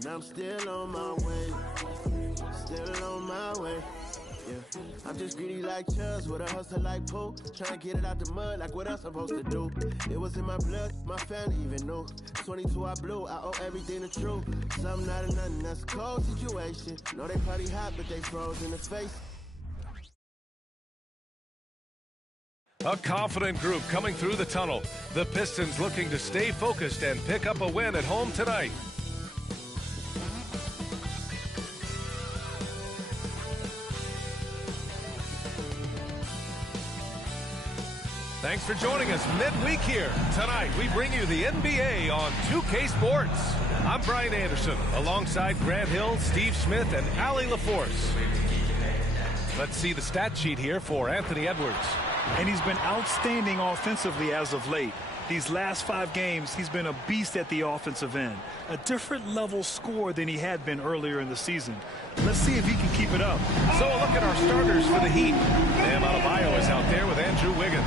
and I'm still on my way. Still on my way. Yeah. I'm just greedy like Chubbs with a hustle like Poe. Trying to get it out the mud like what else I'm supposed to do. It was in my blood, my family even knew. 22 I blew, I owe everything to true. Something out of nothing, that's a cold situation. Know they party hot, but they froze in the face. A confident group coming through the tunnel. The Pistons looking to stay focused and pick up a win at home tonight. Thanks for joining us midweek here. Tonight, we bring you the NBA on 2K Sports. I'm Brian Anderson, alongside Grant Hill, Steve Smith, and Allie LaForce. Let's see the stat sheet here for Anthony Edwards. And he's been outstanding offensively as of late. These last 5 games, he's been a beast at the offensive end. A different level score than he had been earlier in the season. Let's see if he can keep it up. So a look at our starters for the Heat. Adebayo is out there with Andrew Wiggins.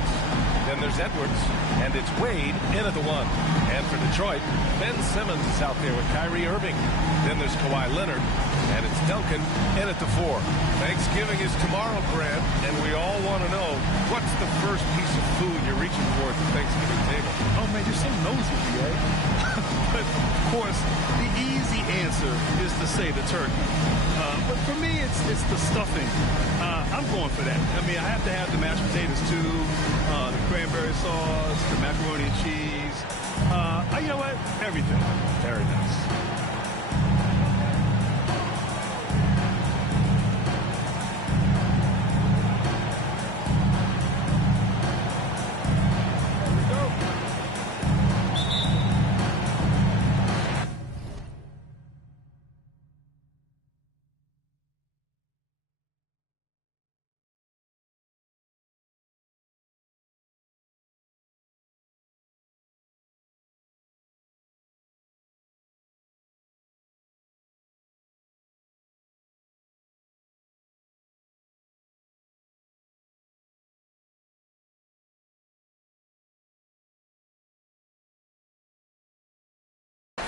Then there's Edwards, and it's Wade in at the 1. And for Detroit, Ben Simmons is out there with Kyrie Irving. Then there's Kawhi Leonard, and it's Duncan in at the 4. Thanksgiving is tomorrow, Grant, and we all want to know, what's the first piece of food you're reaching for at the Thanksgiving table? Oh, man, you're so nosy, B.A. But, of course, the easy answer is to say the turkey. But for me, it's the stuffing. I'm going for that. I mean, I have to have the mashed potatoes, too, the cranberry sauce, the macaroni and cheese. You know what? Everything. Very nice.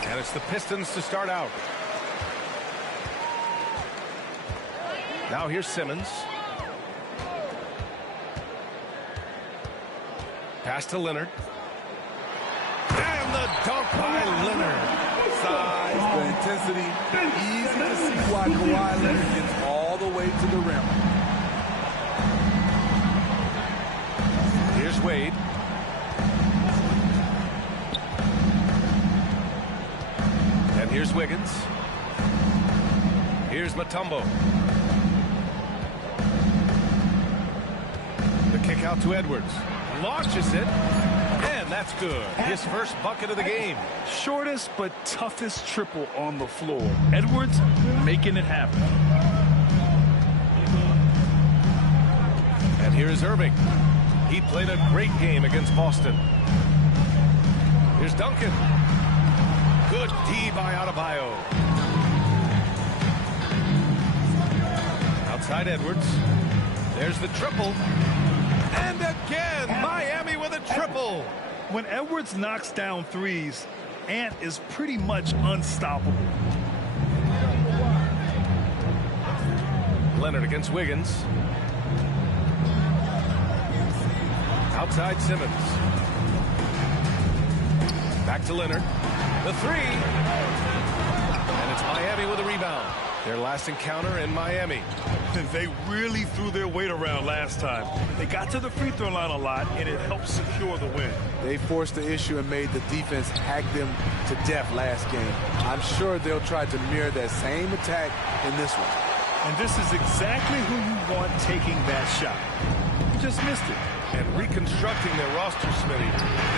And it's the Pistons to start out. Now here's Simmons. Pass to Leonard. And the dunk by Leonard. Size, the intensity. Easy to see why Kawhi Leonard gets all the way to the rim. Here's Wade. And here's Wiggins. Here's Mutumbo. The kick out to Edwards. Launches it. And that's good. His first bucket of the game. Shortest but toughest triple on the floor. Edwards making it happen. And here is Irving. He played a great game against Boston. Here's Duncan. Good D by Adebayo. Outside Edwards. There's the triple. And again, Miami with a triple. When Edwards knocks down threes, Ant is pretty much unstoppable. Leonard against Wiggins. Outside Simmons. Back to Leonard. The 3. And it's Miami with a rebound. Their last encounter in Miami. They really threw their weight around last time. They got to the free throw line a lot, and it helped secure the win. They forced the issue and made the defense hack them to death last game. I'm sure they'll try to mirror that same attack in this one. And this is exactly who you want taking that shot. You just missed it. And reconstructing their roster, Smitty.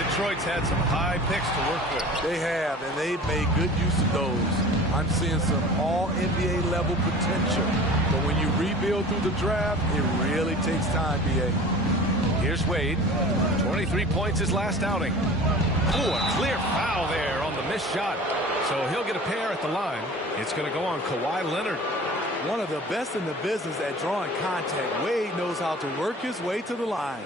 Detroit's had some high picks to work with. They have, and they've made good use of those. I'm seeing some all-NBA level potential. But when you rebuild through the draft, it really takes time, B.A. Here's Wade. 23 points his last outing. Oh, a clear foul there on the missed shot. So he'll get a pair at the line. It's going to go on Kawhi Leonard. One of the best in the business at drawing contact. Wade knows how to work his way to the line.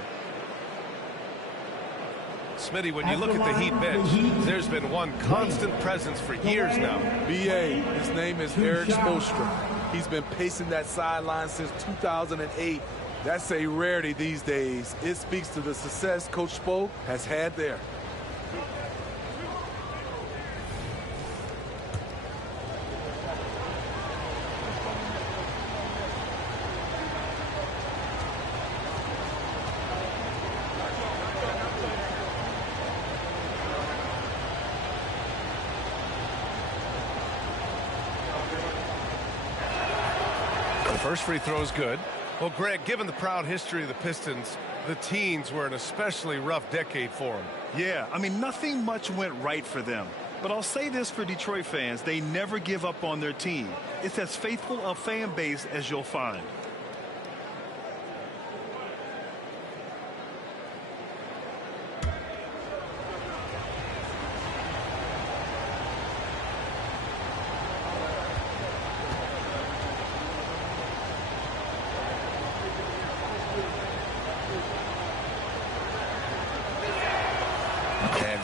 Smitty, when you look at the Heat bench, there's been one constant presence for years now. BA, his name is Eric Spoelstra. He's been pacing that sideline since 2008. That's a rarity these days. It speaks to the success Coach Spo has had there. First free throw is good. Well, Greg, given the proud history of the Pistons, the teens were an especially rough decade for them. Yeah, I mean, nothing much went right for them. But I'll say this for Detroit fans, they never give up on their team. It's as faithful a fan base as you'll find.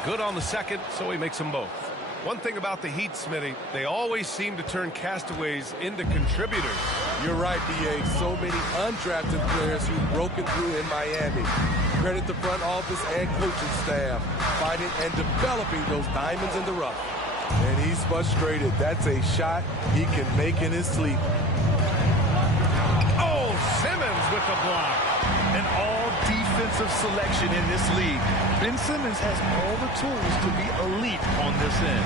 Good on the second, so he makes them both. One thing about the Heat, Smitty, they always seem to turn castaways into contributors. You're right, B.A. So many undrafted players who've broken through in Miami. Credit the front office and coaching staff, finding and developing those diamonds in the rough. And he's frustrated. That's a shot he can make in his sleep. Oh, Simmons with the block. An all-defensive selection in this league. Ben Simmons has all the tools to be elite on this end.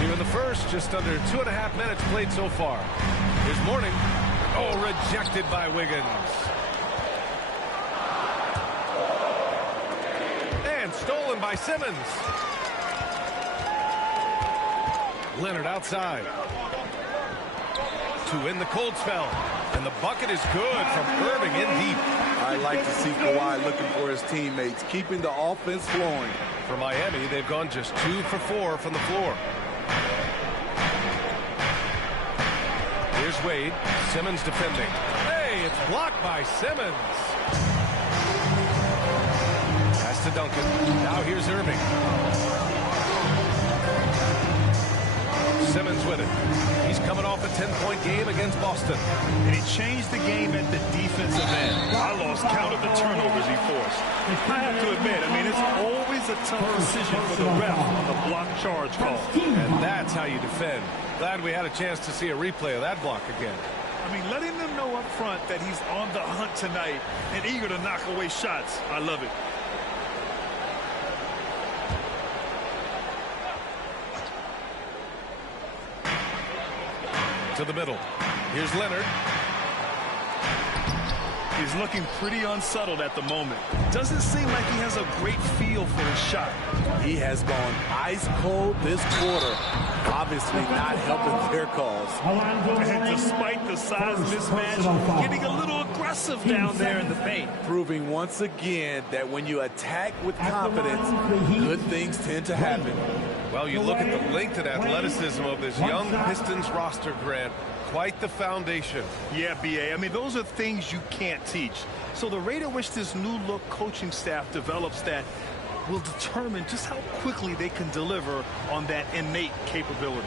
Here in the first, just under 2.5 minutes played so far. Here's Mourning. Oh, rejected by Wiggins. And stolen by Simmons. Leonard outside. To win the cold spell. And the bucket is good from Irving in deep. I like to see Kawhi looking for his teammates, keeping the offense flowing. For Miami, they've gone just 2 for 4 from the floor. Here's Wade. Simmons defending. Hey, it's blocked by Simmons. Pass to Duncan. Now here's Irving. Simmons with it. He's coming off a 10-point game against Boston. And he changed the game at the defensive end. I lost count of the turnovers he forced. I have to admit, I mean, it's always a tough decision for the ref on the block charge call. And that's how you defend. Glad we had a chance to see a replay of that block again. I mean, letting them know up front that he's on the hunt tonight and eager to knock away shots. I love it. To the middle. Here's Leonard. He's looking pretty unsettled at the moment. Doesn't seem like he has a great feel for his shot. He has gone ice cold this quarter. Obviously not helping their cause. And despite the size mismatch, getting a little aggressive down there in the paint. Proving once again that when you attack with confidence, good things tend to happen. Well, you look at the length and athleticism of this young Pistons roster, Grant. Quite the foundation. Yeah, B.A. I mean, those are things you can't teach. So the rate at which this new look coaching staff develops that will determine just how quickly they can deliver on that innate capability.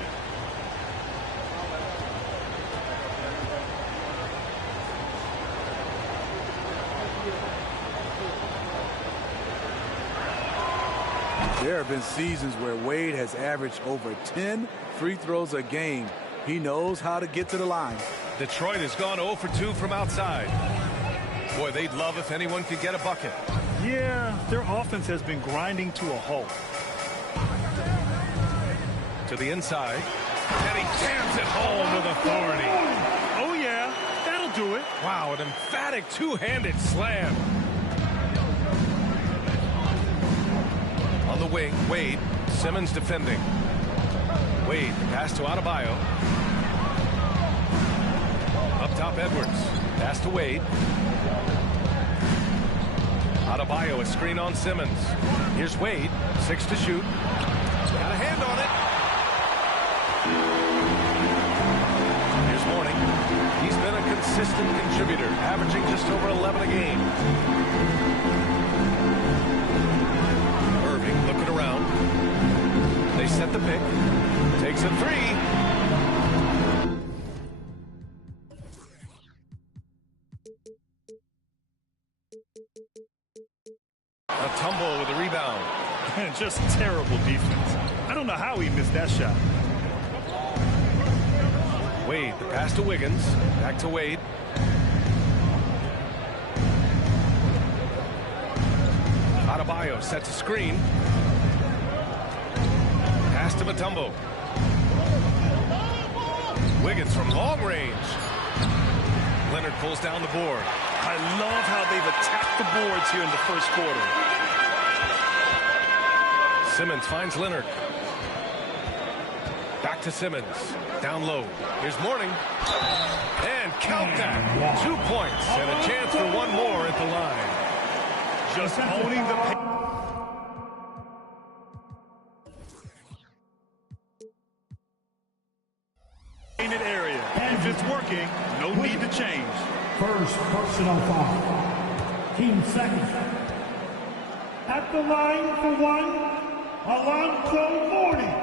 There have been seasons where Wade has averaged over 10 free throws a game. He knows how to get to the line. Detroit has gone 0 for 2 from outside. Boy, they'd love if anyone could get a bucket. Yeah, their offense has been grinding to a halt. To the inside. And he jams it home with authority. Oh, yeah, that'll do it. Wow, an emphatic two-handed slam. On the wing, Wade. Simmons defending. Wade, pass to Adebayo. Up top, Edwards. Pass to Wade. Adebayo, a screen on Simmons. Here's Wade, 6 to shoot. Got a hand on it. Here's Mourning. He's been a consistent contributor, averaging just over 11 a game. Irving looking around. They set the pick. Takes a three. Mutumbo with a rebound. Just terrible defense. I don't know how he missed that shot. Wade, the pass to Wiggins. Back to Wade. Adebayo sets a screen. Pass to Mutumbo. Wiggins from long range. Leonard pulls down the board. I love how they've attacked the boards here in the first quarter. Simmons finds Leonard. Back to Simmons. Down low. Here's Mourning. And count that. 2 points and a chance for one more at the line. Just owning the painted area. If it's working, no need to change. First personal foul. Team second. At the line for one, Alonzo Mourning.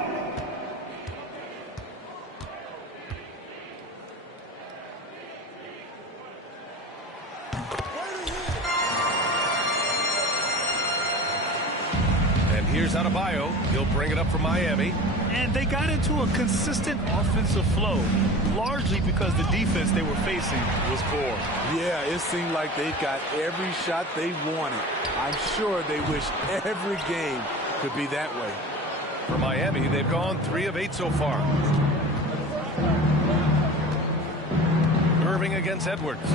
And here's Adebayo. He'll bring it up for Miami. And they got into a consistent offensive flow, largely because the defense they were facing was poor. Yeah, it seemed like they got every shot they wanted. I'm sure they wish every game could be that way. For Miami, they've gone 3 of 8 so far. Irving against Edwards.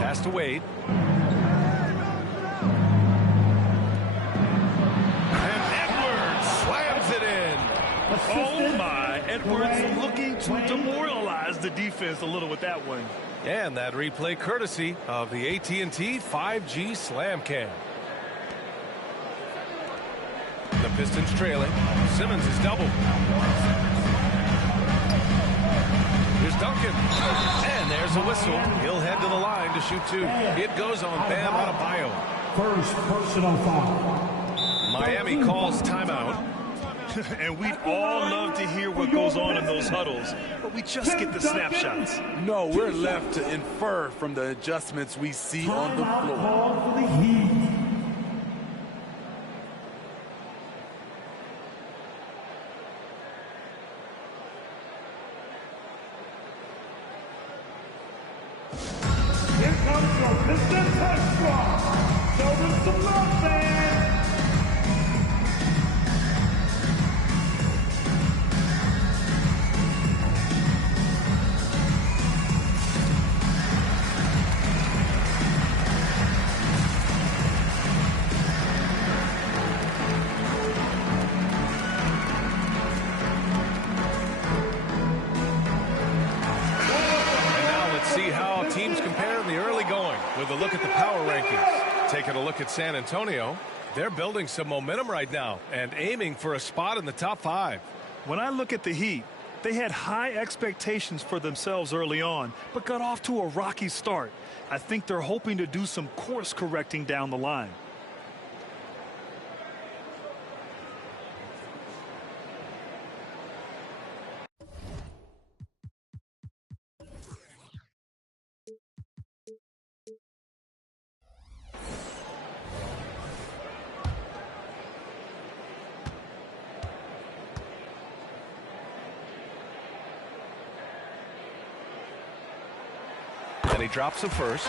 Pass to Wade. And Edwards slams it in. Oh my, Edwards looking to demoralize the defense a little with that one. And that replay courtesy of the AT&T 5G Slam Cam. The Pistons trailing. Simmons is doubled. Here's Duncan. And there's a whistle. He'll head to the line to shoot 2. It goes on Bam Adebayo. First personal foul. Miami calls timeout. And we'd all love to hear what goes on in those huddles, but we just get the snapshots. No, we're left to infer from the adjustments we see on the floor. Here comes your Pistons head squad. Show them some love, fans. Teams compare in the early going with a look at the power rankings. Taking a look at San Antonio, they're building some momentum right now and aiming for a spot in the top 5. When I look at the Heat, they had high expectations for themselves early on, but got off to a rocky start. I think they're hoping to do some course correcting down the line. And he drops the first.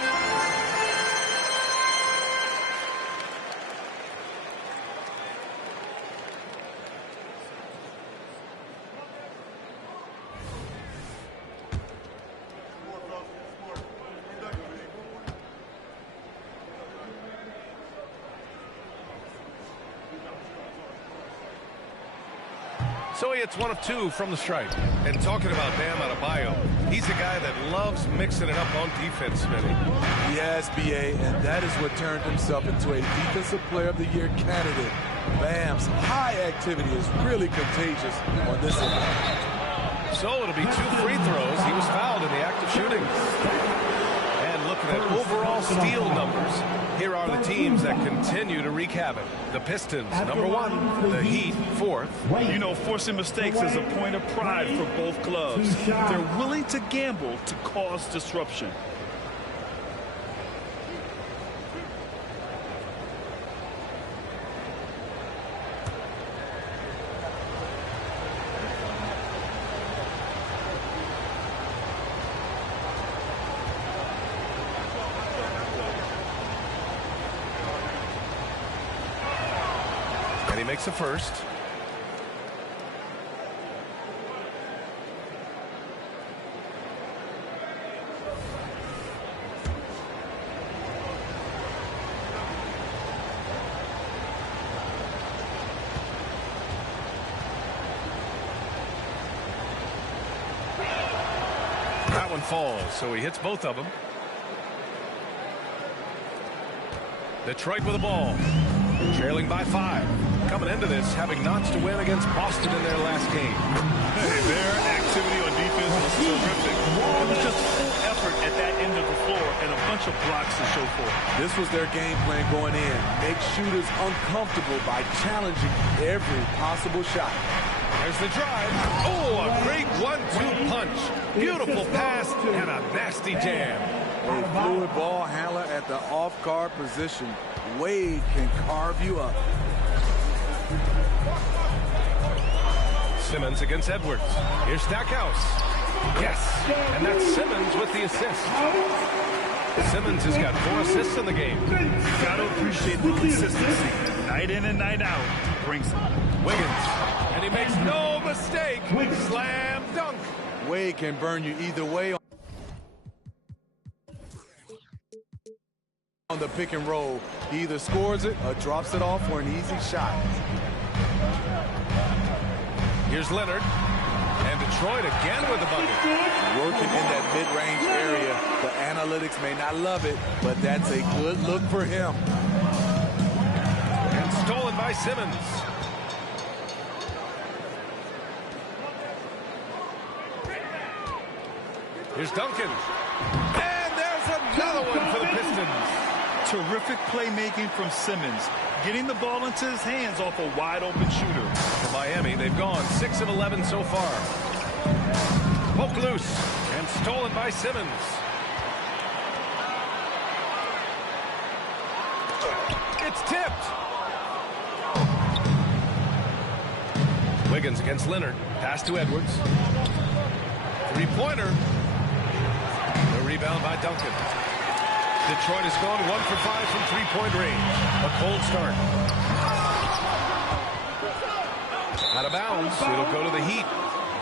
So he hits 1 of 2 from the stripe. And talking about Bam Adebayo, he's a guy that loves mixing it up on defense, Smitty. Yes, B.A., and that is what turned himself into a Defensive Player of the Year candidate. Bam's high activity is really contagious on this event. So it'll be 2 free throws. He was fouled in the act of shooting. And looking at overall steal numbers, here are the teams that continue to wreak havoc. The Pistons, number 1. The Heat, 4th. You know, forcing mistakes is a point of pride for both clubs. They're willing to gamble to cause disruption. And he makes the first. That one falls, so he hits both of them. Detroit with the ball, trailing by 5. Coming into this, having notched a win against Boston in their last game. Hey, their activity on defense was terrific. It was just full effort at that end of the floor and a bunch of blocks to show for it. This was their game plan going in. Make shooters uncomfortable by challenging every possible shot. There's the drive. Oh, a great 1-2 punch. Beautiful pass and a nasty jam. A fluid ball handler at the off-guard position. Wade can carve you up. Simmons against Edwards. Here's Stackhouse. Yes, and that's Simmons with the assist. Simmons has got 4 assists in the game. Got to appreciate the consistency. Night in and night out. Brings it. Wiggins, and he makes no mistake. Slam dunk. Wade can burn you either way on the pick and roll. He either scores it or drops it off for an easy shot. Here's Leonard, and Detroit again with the bucket. Working in that mid-range area. The analytics may not love it, but that's a good look for him. And stolen by Simmons. Here's Duncan. And there's another one for the Pistons. Terrific playmaking from Simmons, getting the ball into his hands off a wide-open shooter. For Miami, they've gone 6 of 11 so far. Poked loose and stolen by Simmons. It's tipped. Wiggins against Leonard. Pass to Edwards. 3-pointer. The rebound by Duncan. Detroit has gone 1 for 5 from 3-point range. A cold start. Out of bounds. It'll go to the Heat.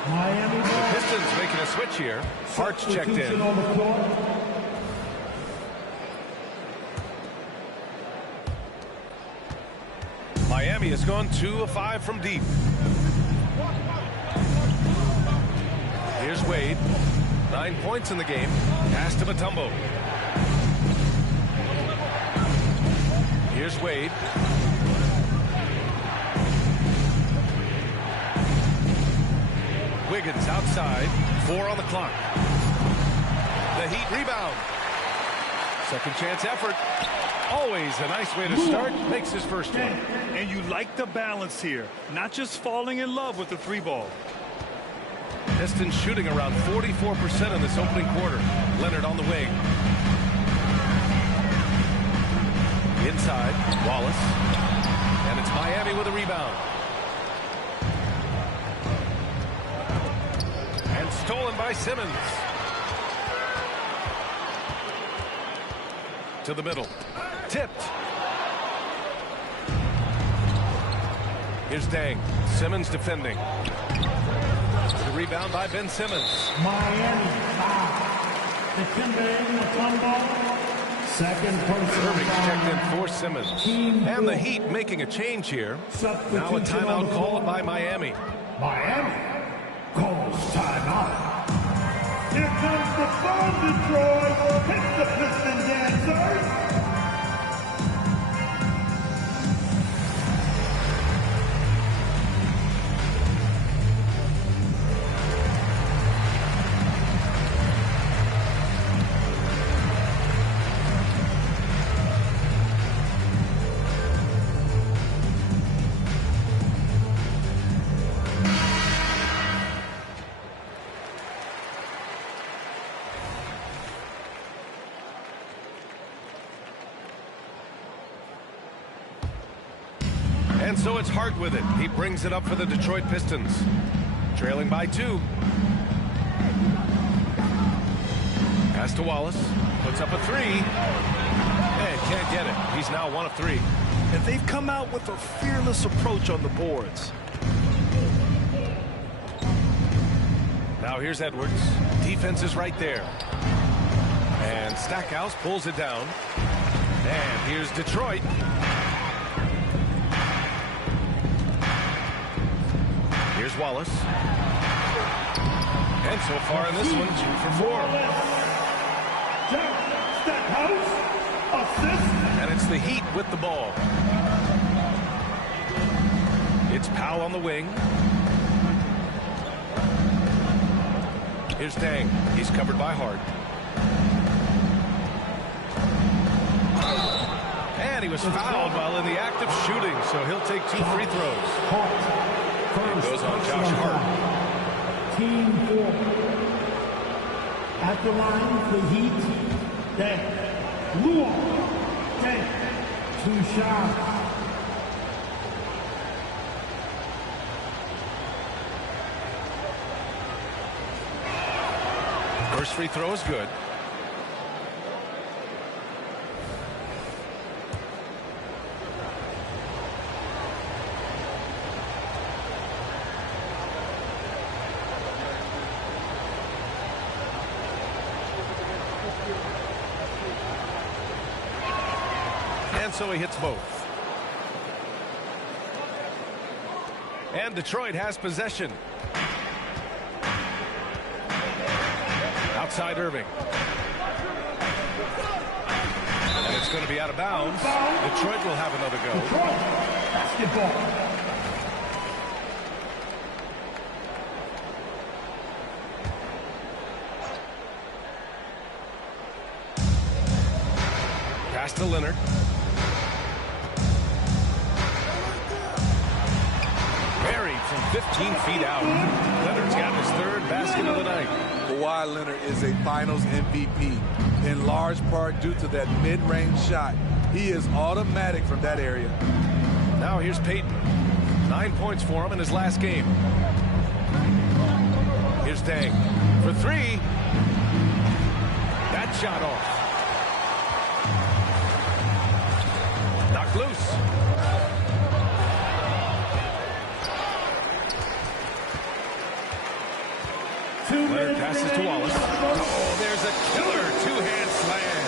The Pistons making a switch here. Hart's checked in. Miami has gone 2 of 5 from deep. Here's Wade. 9 points in the game. Pass to Mutumbo. Here's Wade. Wiggins outside. 4 on the clock. The Heat rebound. Second chance effort. Always a nice way to start. Makes his first one. And you like the balance here. Not just falling in love with the 3-ball. Pistons shooting around 44% in this opening quarter. Leonard on the wing. Inside, Wallace. And it's Miami with a rebound. And stolen by Simmons. To the middle. Tipped. Here's Dang. Simmons defending. The rebound by Ben Simmons. Miami foul. Dekimbe, Mutumbo. Second person. Irving checked in for Simmons. And the Heat making a change here. Now a timeout called by Miami. Miami calls timeout. Here comes the bomb, Detroit. Hit the Piston dancers. And so it's Hart with it. He brings it up for the Detroit Pistons. Trailing by 2. Pass to Wallace. Puts up a 3. And can't get it. He's now 1 of 3. And they've come out with a fearless approach on the boards. Now here's Edwards. Defense is right there. And Stackhouse pulls it down. And here's Detroit. Here's Wallace. And so far in this one, 2 for 4. Stackhouse, assist. And it's the Heat with the ball. It's Powell on the wing. Here's Dang. He's covered by Hart. And he was fouled while in the act of shooting, so he'll take 2 free throws. It goes on Josh Hart. Team 4. At the line, the Heat. Dang. Luol. Dang. 2 shots. First free throw is good. And so he hits both. And Detroit has possession. Outside Irving. And it's going to be out of bounds. Detroit will have another go. Basketball. Pass to Leonard. Buried from 15 feet out. Leonard's got his 3rd basket of the night. Kawhi Leonard is a finals MVP, in large part due to that mid-range shot. He is automatic from that area. Now here's Payton. 9 points for him in his last game. Here's Dang for 3. That shot off. Knocked loose. Leonard passes to Wallace. Oh, there's a killer 2-hand slam.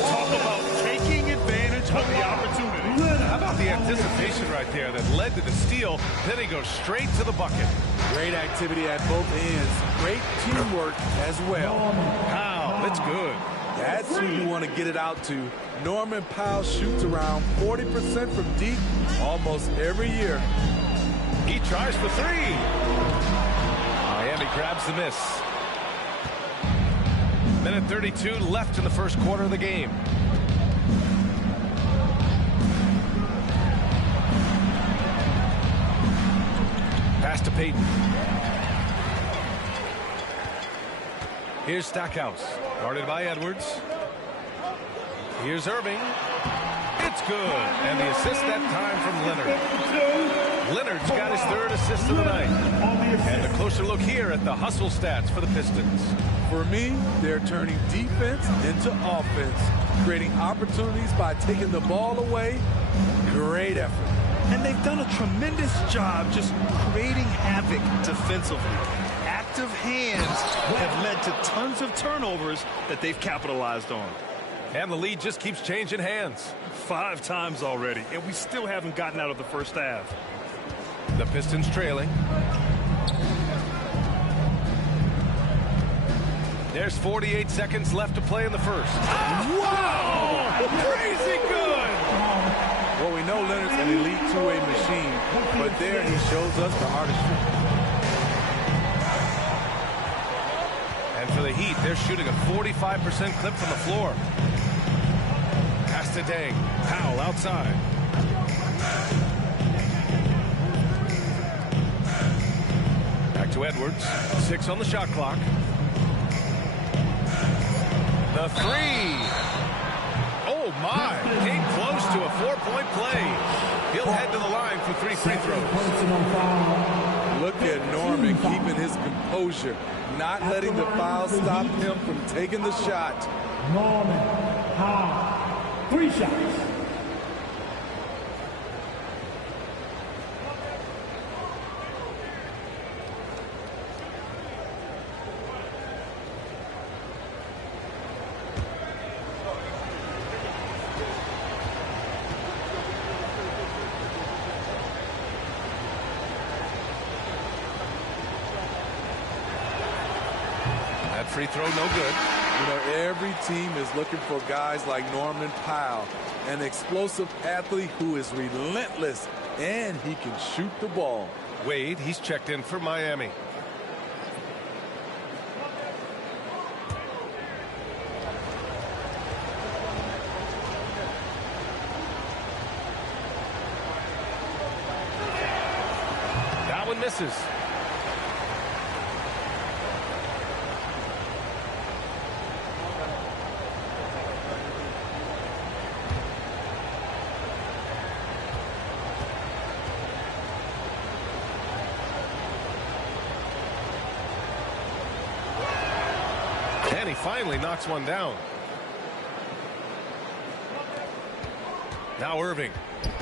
Talk about taking advantage of the opportunity. How about the anticipation right there that led to the steal? Then he goes straight to the bucket. Great activity at both ends. Great teamwork as well. Wow, that's good. That's who you want to get it out to. Norman Powell shoots around 40% from deep almost every year. He tries for 3. Miami grabs the miss. Minute 32 left in the first quarter of the game. Pass to Payton. Here's Stackhouse, guarded by Edwards. Here's Irving. It's good. And the assist that time from Leonard. Leonard's got his 3rd assist of the night. And a closer look here at the hustle stats for the Pistons. For me, they're turning defense into offense, creating opportunities by taking the ball away. Great effort. And they've done a tremendous job just creating havoc defensively. Active hands have led to tons of turnovers that they've capitalized on. And the lead just keeps changing hands. 5 times already, and we still haven't gotten out of the first half. The Pistons trailing. There's 48 seconds left to play in the first. Wow! Crazy good! Well, we know Leonard's an elite two-way machine, but there he shows us the artistry. And for the Heat, they're shooting a 45% clip from the floor. Pass to Dang. Powell outside. Back to Edwards. 6 on the shot clock. The 3. Oh, my. Came close to a 4-point play. He'll head to the line for 3 free throws. Personal foul. Look at Norman keeping his composure, not letting the foul stop him from taking the shot. Norman Powell. 3 shots. Free throw, no good. You know, every team is looking for guys like Norman Powell, an explosive athlete who is relentless, and he can shoot the ball. Wade, he's checked in for Miami. That one misses. And he finally knocks one down. Now Irving.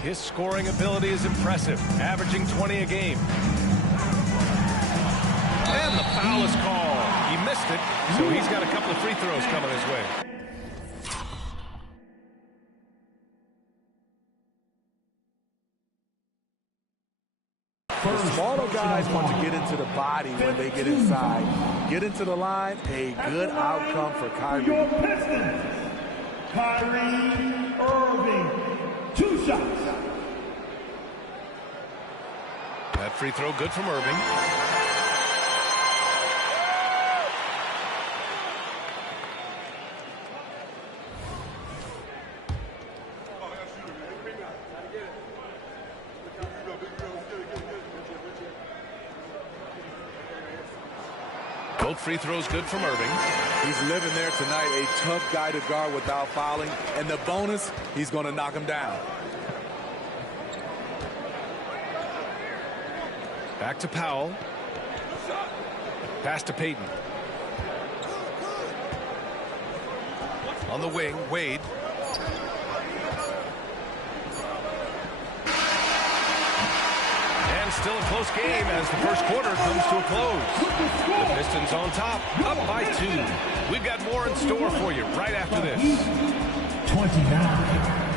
His scoring ability is impressive, averaging 20 a game. And the foul is called. He missed it, so he's got a couple of free throws coming his way. The smaller guys want to get into the body when they get inside. Get into the line, a good outcome for Kyrie. Your Pistons, Kyrie Irving. 2 shots. That free throw good from Irving. Both free throws good from Irving. He's living there tonight, a tough guy to guard without fouling. And the bonus, he's going to knock him down. Back to Powell. Pass to Payton. On the wing, Wade. And still a close game as the first quarter comes to a close. The Pistons on top, up by 2. We've got more in store for you right after this. 29.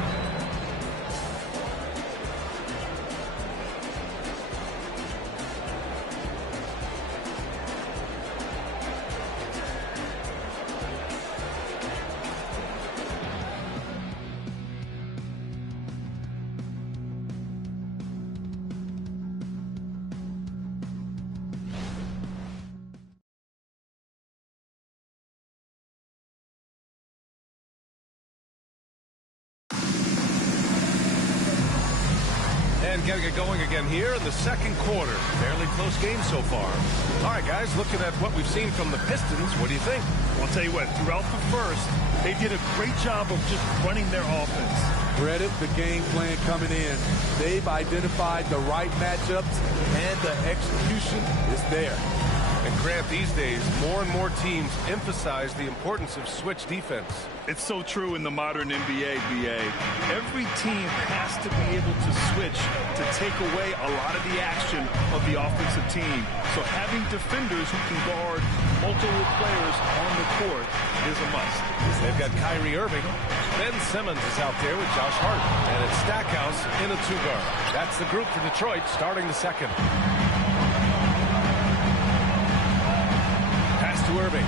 And getting it going again here in the second quarter. Fairly close game so far. All right, guys, looking at what we've seen from the Pistons, what do you think? Well, I'll tell you what, throughout the first, they did a great job of just running their offense. Credit the game plan coming in. They've identified the right matchups, and the execution is there. And Grant, these days, more and more teams emphasize the importance of switch defense. It's so true in the modern NBA, BA. Every team has to be able to switch to take away a lot of the action of the offensive team. So having defenders who can guard multiple players on the court is a must. They've got Kyrie Irving. Ben Simmons is out there with Josh Hart. And it's Stackhouse in a 2-guard. That's the group for Detroit starting the second. Pass to Irving.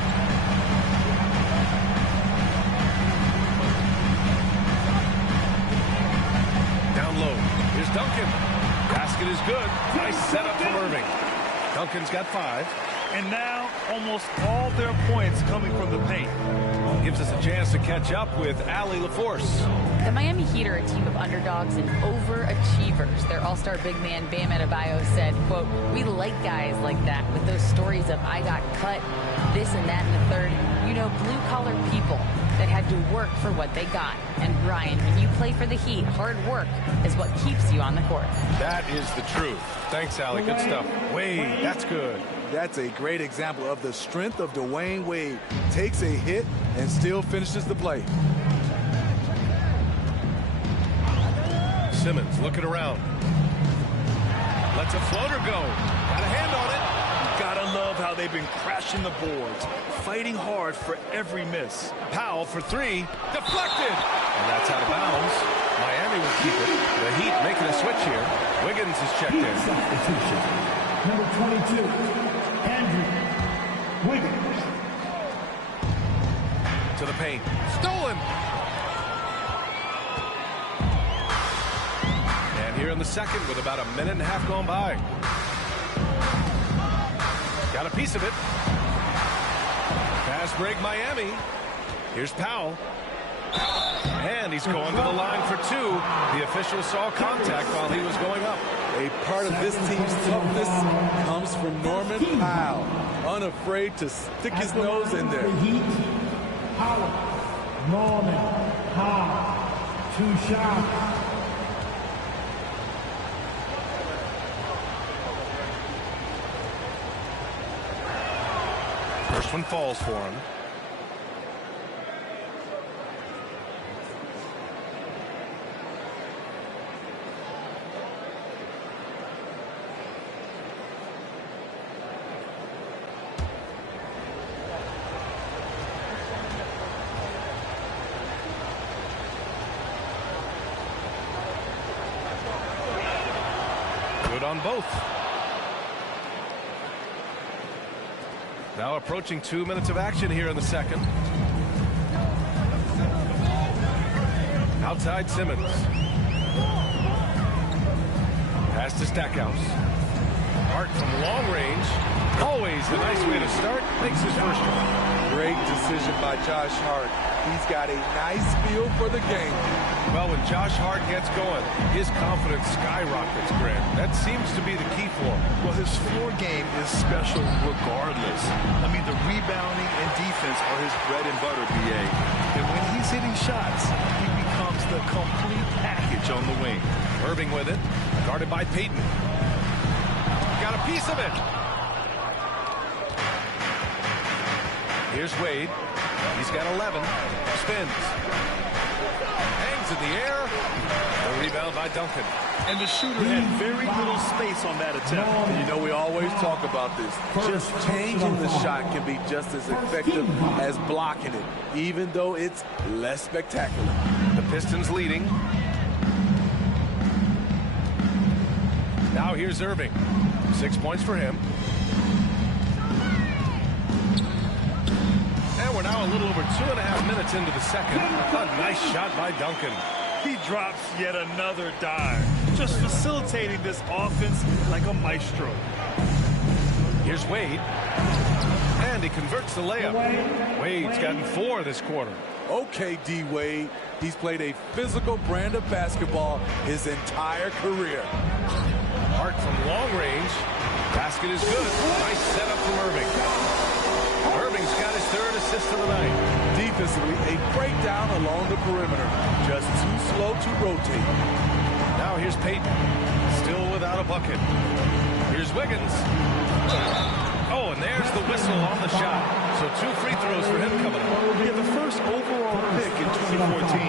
Down low. Here's Duncan. Basket is good. Nice setup from Irving. Duncan's got 5. And now almost all their points coming from the paint. Gives us a chance to catch up with Allie LaForce. The Miami Heat are a team of underdogs and overachievers. Their all-star big man, Bam Adebayo, said, quote, "We like guys like that with those stories of I got cut, this and that and the third. You know, blue-collar people. that had to work for what they got. And Brian, when you play for the Heat, hard work is what keeps you on the court. That is the truth. Thanks, Allie. Good stuff. Wade, that's good. That's a great example of the strength of Dwyane Wade. Takes a hit and still finishes the play. Simmons looking around. Lets a floater go. Got a hand on it. Gotta love how they've been crashing the boards, fighting hard for every miss. Powell for three. Deflected. And that's out of bounds. Miami will keep it. The Heat making a switch here. Wiggins is checked in. Substitution. Number 22, Andrew Wiggins. To the paint. Stolen. And here in the second with about a minute and a half gone by. Got a piece of it. Fast break Miami. Here's Powell. And he's going to the line for two. The official saw contact while he was going up. A part of this team's toughness comes from Norman Powell. Unafraid to stick his nose in there. Heat, Powell, Norman, Powell, 2 shots. First one falls for him. Good on both. Now approaching 2 minutes of action here in the second. Outside Simmons. Pass to Stackhouse. Hart from long range. Always a nice way to start. Makes his first one. Great decision by Josh Hart. He's got a nice feel for the game. Well, when Josh Hart gets going, his confidence skyrockets, Grant. That seems to be the key for him. Well, his floor game is special regardless. I mean, the rebounding and defense are his bread and butter, B.A. And when he's hitting shots, he becomes the complete package on the wing. Irving with it, guarded by Peyton. Got a piece of it. Here's Wade. He's got 11. Spins. Hangs in the air. The rebound by Duncan. And the shooter had very little space on that attempt. You know, we always talk about this. Just changing the shot can be just as effective as blocking it, even though it's less spectacular. The Pistons leading. Now here's Irving. 6 points for him. And we're now a little over 2.5 minutes into the second. A nice shot by Duncan. He drops yet another dive, just facilitating this offense like a maestro. Here's Wade. And he converts the layup. Wade's gotten 4 this quarter. Okay, D. Wade. He's played a physical brand of basketball his entire career. Hart from long range. Basket is good. Nice setup from Irving. Irving's got his 3rd assist of the night. Defensively, a breakdown along the perimeter. Just too slow to rotate. Now here's Peyton. Still without a bucket. Here's Wiggins. Oh, and there's the whistle on the shot. So 2 free throws for him coming up. Yeah, the first overall pick in 2014.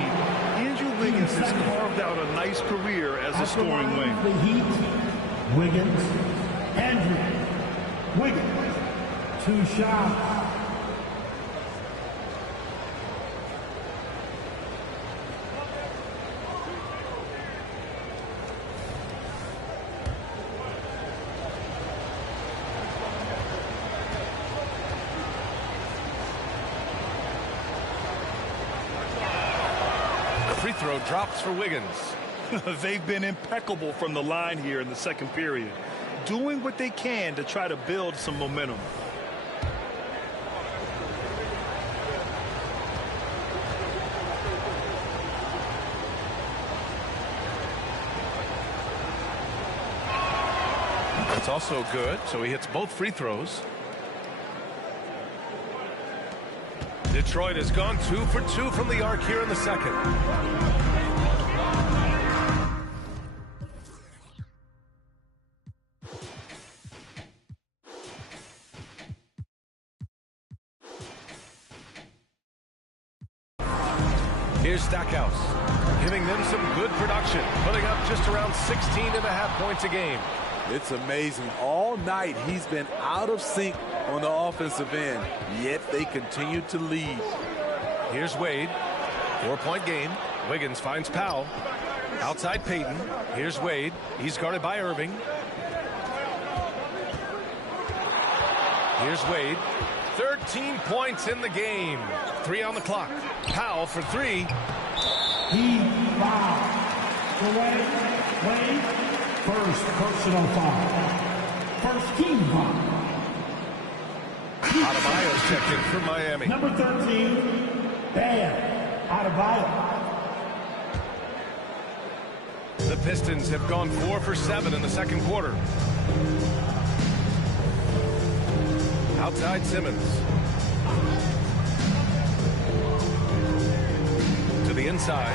Andrew Wiggins has carved out a nice career as a scoring wing. The Heat, Wiggins, Andrew Wiggins, 2 shots. Free throw drops for Wiggins. They've been impeccable from the line here in the second period, doing what they can to try to build some momentum. That's also good, so he hits both free throws. Detroit has gone 2 for 2 from the arc here in the second. Here's Stackhouse, giving them some good production, putting up just around 16.5 points a game. It's amazing. All night he's been out of sync on the offensive end, yet they continue to lead. Here's Wade, 4-point game. Wiggins finds Powell. Outside Payton. Here's Wade. He's guarded by Irving. Here's Wade. 13 points in the game. 3 on the clock. Powell for 3. He foul. Wade. First personal foul. First team foul. Adebayo checked in for Miami. Number 13, Ben Adebayo. The Pistons have gone 4 for 7 in the second quarter. Outside Simmons. To the inside.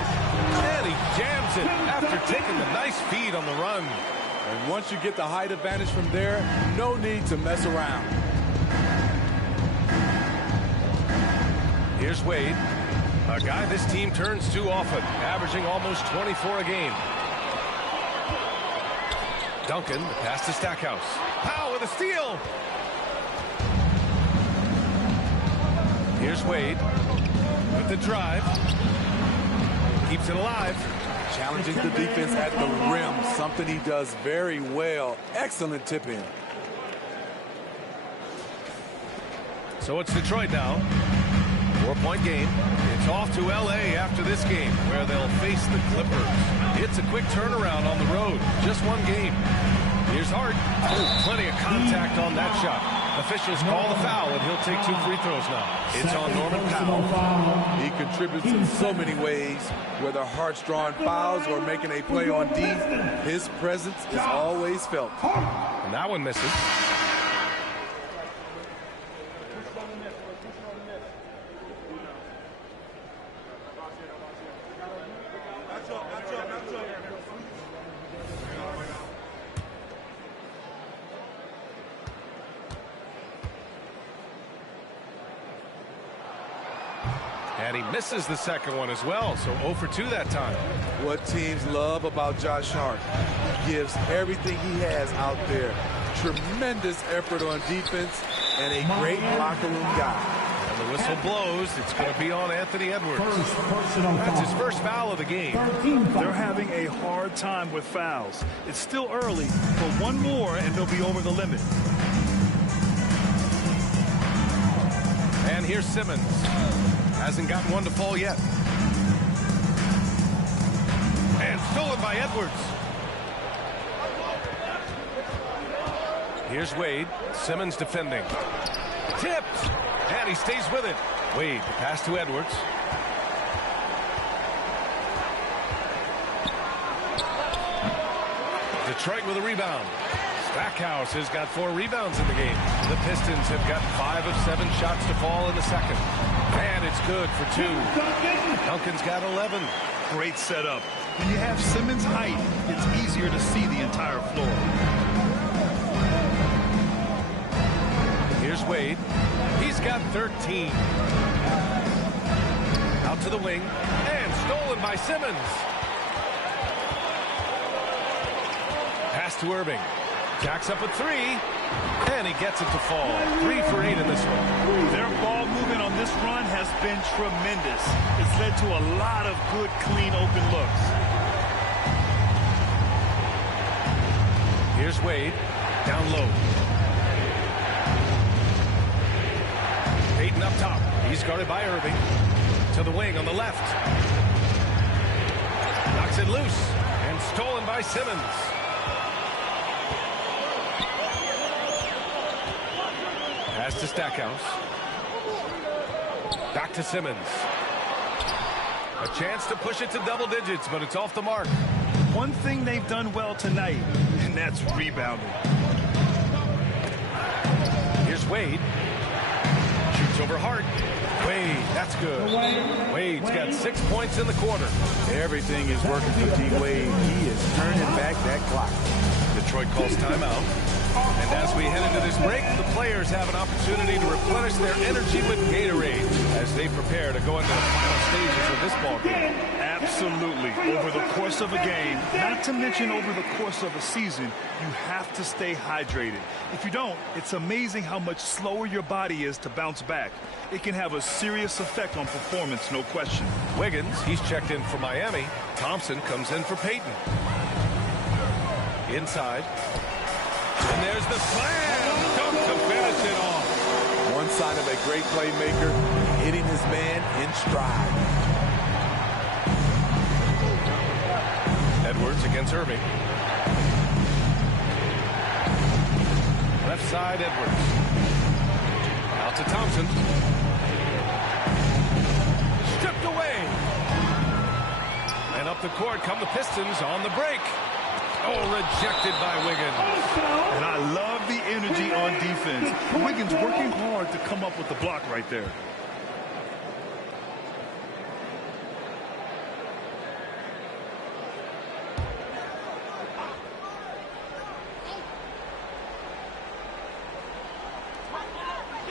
And he jams it after taking the nice feed on the run. And once you get the height advantage from there, no need to mess around. Here's Wade, a guy this team turns to often, averaging almost 24 a game. Duncan, the pass to Stackhouse. Powell with a steal. Here's Wade with the drive. Keeps it alive. Challenging the defense at the rim, something he does very well. Excellent tip in. So it's Detroit now. 4-point game. It's off to L.A. after this game, where they'll face the Clippers. It's a quick turnaround on the road. Just one game. Here's Hart. Oh, plenty of contact on that shot. Officials call the foul, and he'll take 2 free throws now. It's on Norman Powell. He contributes in so many ways, whether Hart's drawing fouls or making a play on D. His presence is always felt. And that one misses. And he misses the second one as well, so 0 for 2 that time. What teams love about Josh Hart, he gives everything he has out there. Tremendous effort on defense and a great locker room guy. And the whistle blows. It's going to be on Anthony Edwards. That's his first foul of the game. They're having a hard time with fouls. It's still early, but one more and they'll be over the limit. And here's Simmons. Hasn't gotten one to fall yet. And stolen by Edwards. Here's Wade. Simmons defending. Tipped. And he stays with it. Wade, the pass to Edwards. Detroit with a rebound. Stackhouse has got 4 rebounds in the game. The Pistons have got 5 of 7 shots to fall in the second. And it's good for 2. Duncan's got 11. Great setup. When you have Simmons' height, it's easier to see the entire floor. Here's Wade. He's got 13. Out to the wing. And stolen by Simmons. Pass to Irving. Jacks up a 3. And he gets it to fall. 3 for 8 in this one. Their ball movement on this run has been tremendous. It's led to a lot of good, clean, open looks. Here's Wade. Down low. Payton up top. He's guarded by Irving. To the wing on the left. Knocks it loose. And stolen by Simmons. Pass to Stackhouse. Back to Simmons. A chance to push it to double digits, but it's off the mark. One thing they've done well tonight, and that's rebounding. Here's Wade. Shoots over Hart. Wade, that's good. Wade's got 6 points in the quarter. Everything is working for D-Wade. He is turning back that clock. Detroit calls timeout. And as we head into this break, the players have an opportunity to replenish their energy with Gatorade as they prepare to go into the final stages of this ball game. Absolutely. Over the course of a game, not to mention over the course of a season, you have to stay hydrated. If you don't, it's amazing how much slower your body is to bounce back. It can have a serious effect on performance, no question. Wiggins, he's checked in for Miami. Thompson comes in for Peyton. Inside. And there's the slam. Dunk to finish it off. One sign of a great playmaker, hitting his man in stride. Edwards against Irving. Left side, Edwards. Out to Thompson. Stripped away. And up the court come the Pistons on the break. Oh, rejected by Wiggins. And I love the energy on defense. Wiggins working hard to come up with the block right there.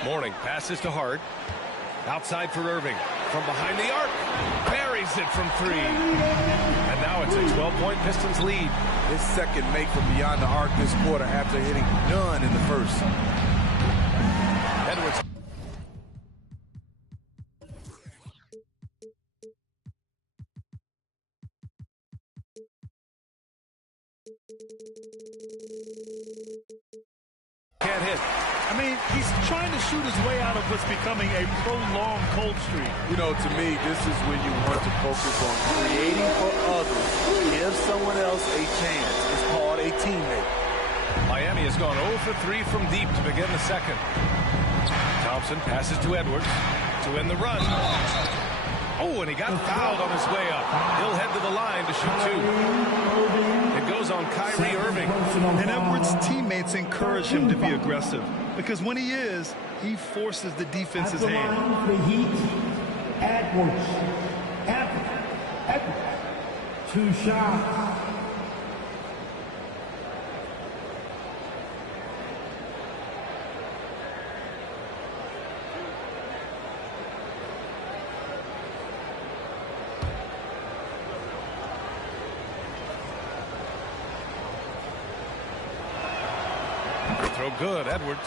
Mourning passes to Hart. Outside for Irving. From behind the arc. Buries it from 3. And now it's a 12-point Pistons lead. His second make from beyond the arc this quarter after hitting none in the first. Edwards. Can't hit. I mean, he's trying to shoot his way out of what's becoming a prolonged cold streak. You know, to me, this is when you want to focus on creating for others. Give someone else a chance. It's called a teammate. Miami has gone 0 for 3 from deep to begin the second. Thompson passes to Edwards to win the run. Oh, and he got fouled on his way up. He'll head to the line to shoot 2. It goes on Kyrie Irving. And Edwards' teammates encourage him to be aggressive because when he is, he forces the defense's hand. The Heat, Edwards. Edwards. 2 shots. Throw good, Edwards.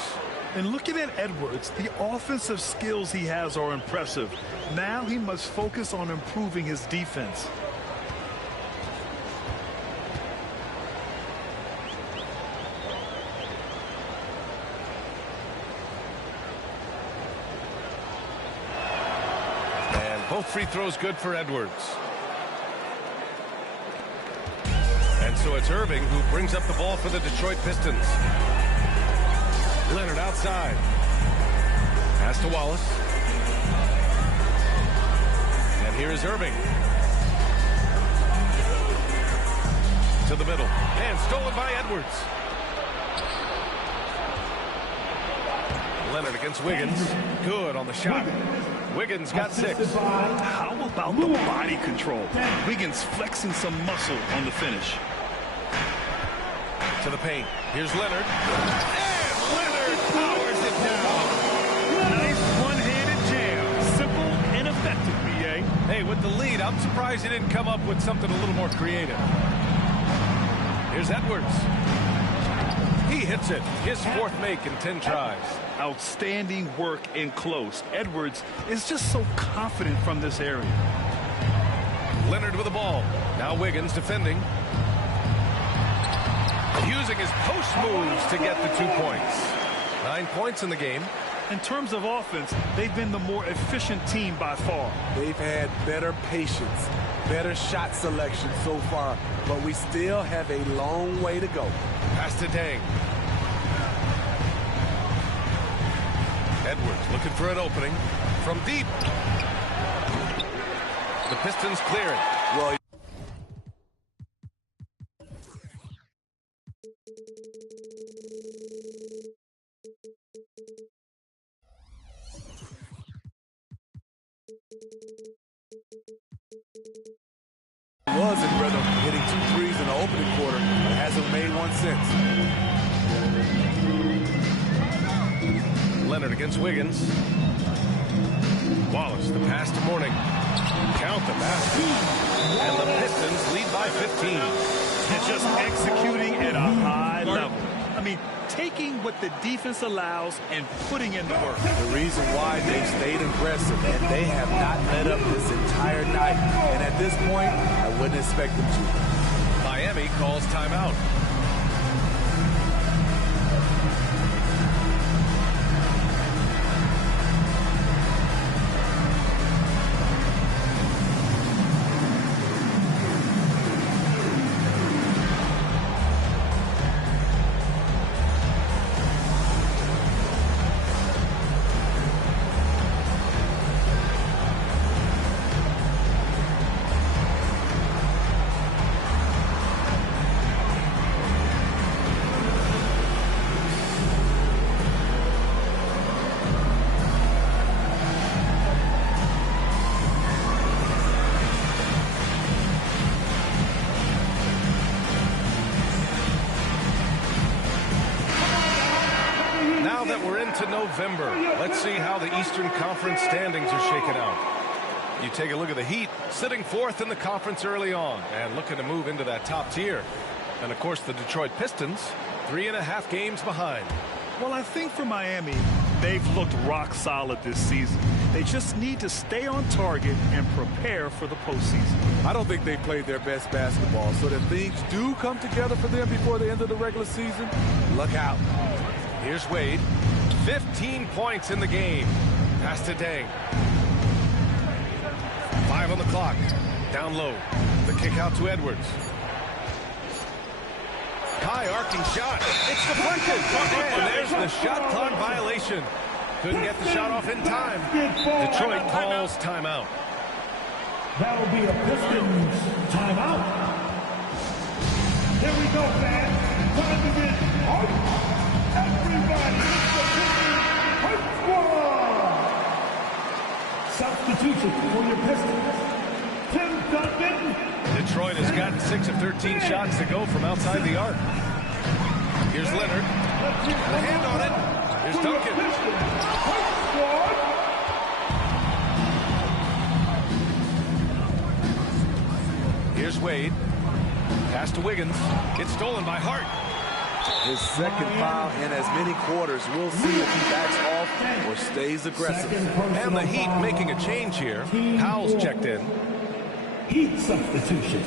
And looking at Edwards, the offensive skills he has are impressive. Now he must focus on improving his defense. And both free throws good for Edwards. And so it's Irving who brings up the ball for the Detroit Pistons. Leonard outside. Pass to Wallace. And here is Irving. To the middle. And stolen by Edwards. Leonard against Wiggins. Good on the shot. Wiggins got 6. How about the body control? Wiggins flexing some muscle on the finish. To the paint. Here's Leonard. Leonard powers it down. Nice one-handed jam. Simple and effective, B.A. Hey, with the lead, I'm surprised he didn't come up with something a little more creative. Here's Edwards. He hits it. His 4th make in 10 tries. Outstanding work in close. Edwards is just so confident from this area. Leonard with the ball. Now Wiggins defending. Using his post moves to get the 2 points. 9 points in the game. In terms of offense, they've been the more efficient team by far. They've had better patience, better shot selection so far, but we still have a long way to go. Pass to Dang. Edwards looking for an opening from deep. The Pistons clear it. Well, in the opening quarter, but hasn't made one since. Leonard against Wiggins. Wallace, the pass to Mourning. Count the basket. And the Pistons lead by 15. And just executing at a high level. I mean, taking what the defense allows and putting in the work. The reason why they've stayed aggressive, and they have not let up this entire night. And at this point, I wouldn't expect them to. Miami calls timeout. November. Let's see how the Eastern Conference standings are shaken out. You take a look at the Heat, sitting fourth in the conference early on and looking to move into that top tier. And of course the Detroit Pistons, 3.5 games behind. Well, I think for Miami, they've looked rock solid this season. They just need to stay on target and prepare for the postseason. I don't think they played their best basketball, so that things do come together for them before the end of the regular season. Look out. Here's Wade. 15 points in the game. Pass to Dang. 5 on the clock. Down low. The kick out to Edwards. High arcing shot. It's deflected. And there's the shot clock violation. Couldn't get the shot off in time. Detroit calls timeout. That'll be a Pistons timeout. Here we go, fans. Time to get hyped. Everybody, it's the Pistons Hype Squad. Substitution for your Pistons. Tim Duncan. Detroit has gotten 6 of 13 shots to go from outside the arc. Here's Leonard. The hand on it. Here's Duncan. Here's Wade. Pass to Wiggins. It's stolen by Hart. His second foul in as many quarters. We'll see if he backs off or stays aggressive. And the Heat making a change here. Powell's checked in. Heat substitution.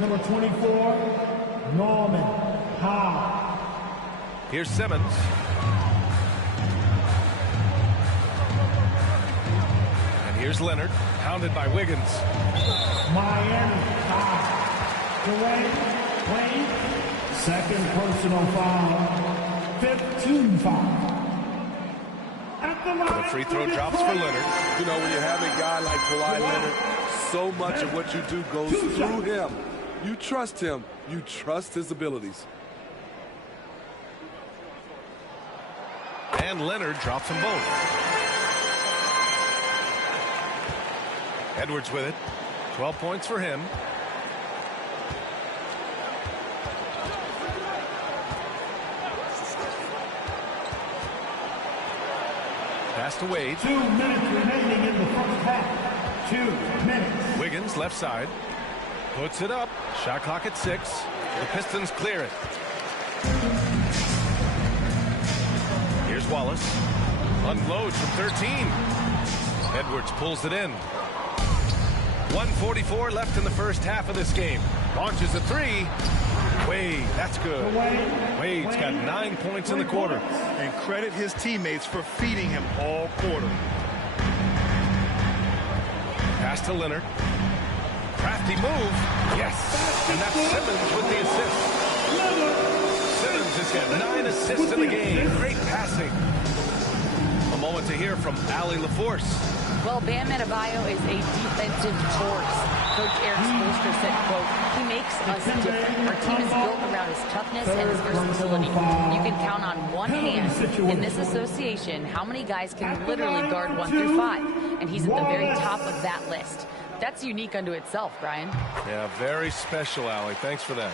Number 24, Norman Powell. Here's Simmons. And here's Leonard, hounded by Wiggins. Miami foul. Dwyane Wade. Second personal foul. 15 foul. At the line. The free throw drops for Leonard. You know, when you have a guy like Kawhi Leonard, so much of what you do goes through him. You trust him. You trust his abilities. And Leonard drops them both. Edwards with it. 12 points for him. Pass to Wade. 2 minutes remaining in the first half. 2 minutes. Wiggins, left side. Puts it up. Shot clock at 6. The Pistons clear it. Here's Wallace. Unloads from 13. Edwards pulls it in. 1:44 left in the first half of this game. Launches a 3. Wade, that's good. Wade's got 9 points in the quarter. And credit his teammates for feeding him all quarter. Pass to Leonard. Crafty move. Yes. And that's Simmons with the assist. Simmons has got 9 assists in the game. Great passing. A moment to hear from Allie LaForce. Well, Bam Adebayo is a defensive force. Coach Eric Spoelstra said, quote, he makes us different. Our team is built around his toughness and his versatility. You can count on one hand in this association how many guys can literally guard 1 through 5. And he's at the very top of that list. That's unique unto itself, Brian. Yeah, very special, Allie. Thanks for that.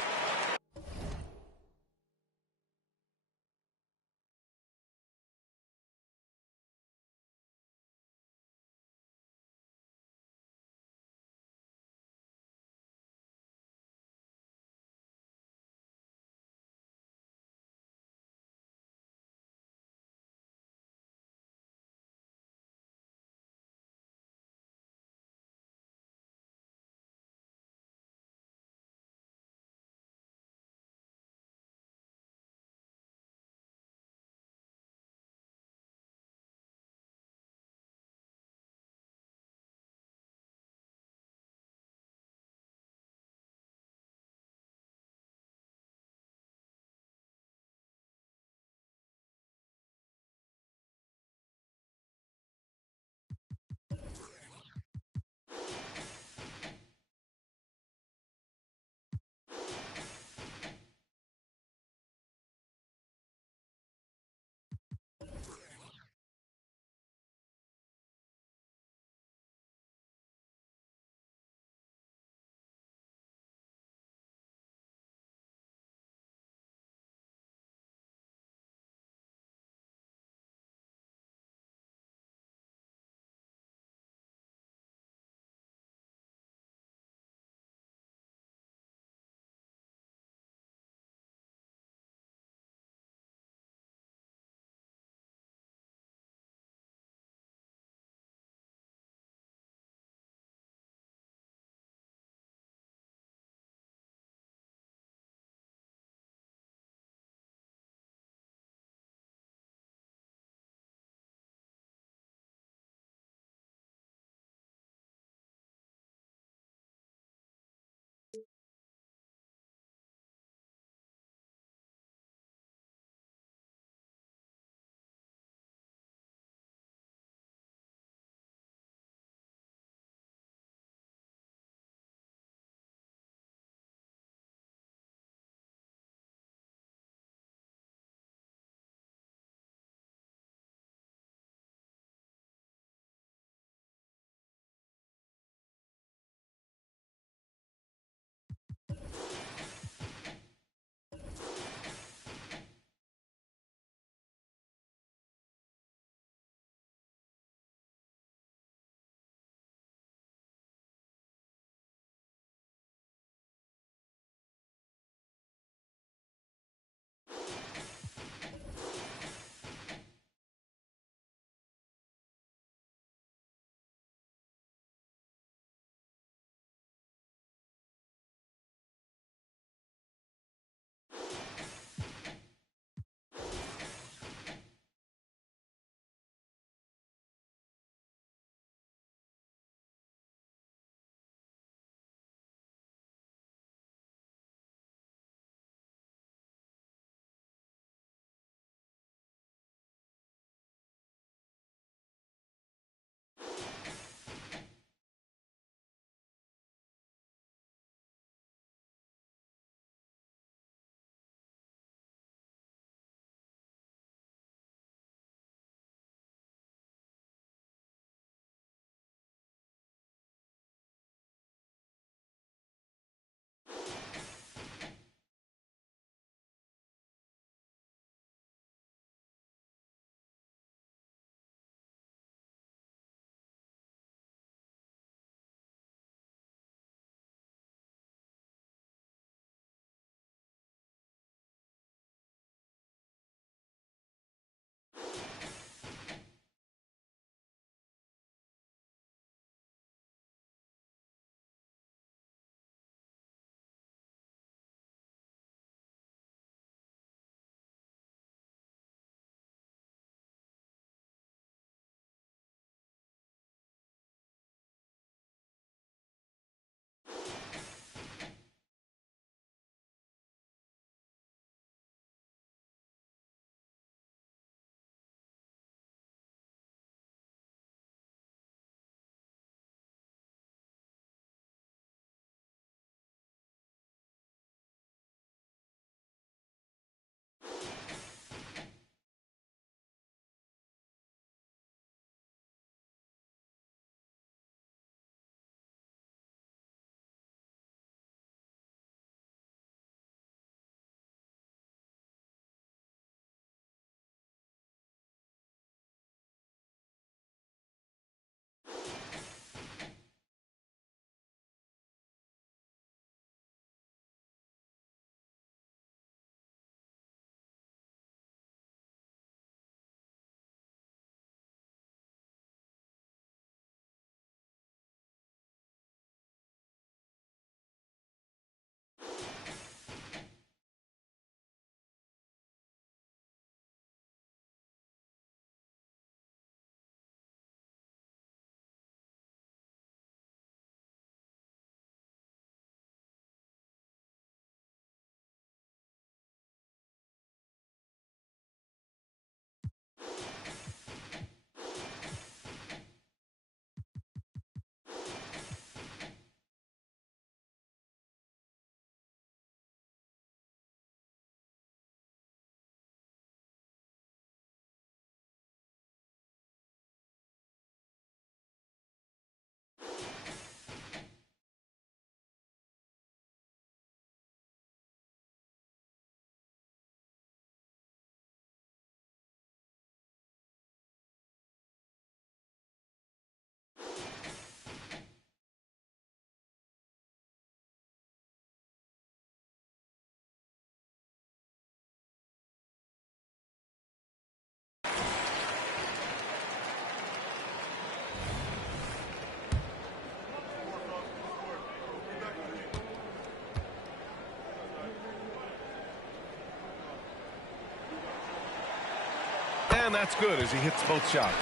And that's good as he hits both shots.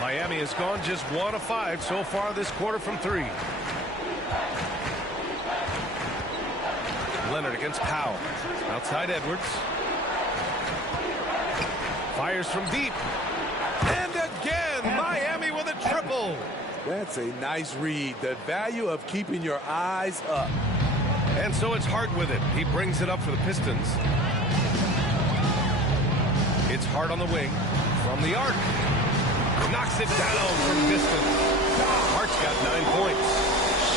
Miami has gone just 1 of 5 so far this quarter from 3. Leonard against Powell. Outside Edwards. Fires from deep. And again, Miami with a triple. That's a nice read. The value of keeping your eyes up. And so it's Hart with it. He brings it up for the Pistons. It's Hart on the wing from the arc. Knocks it down from distance. Hart's got 9 points.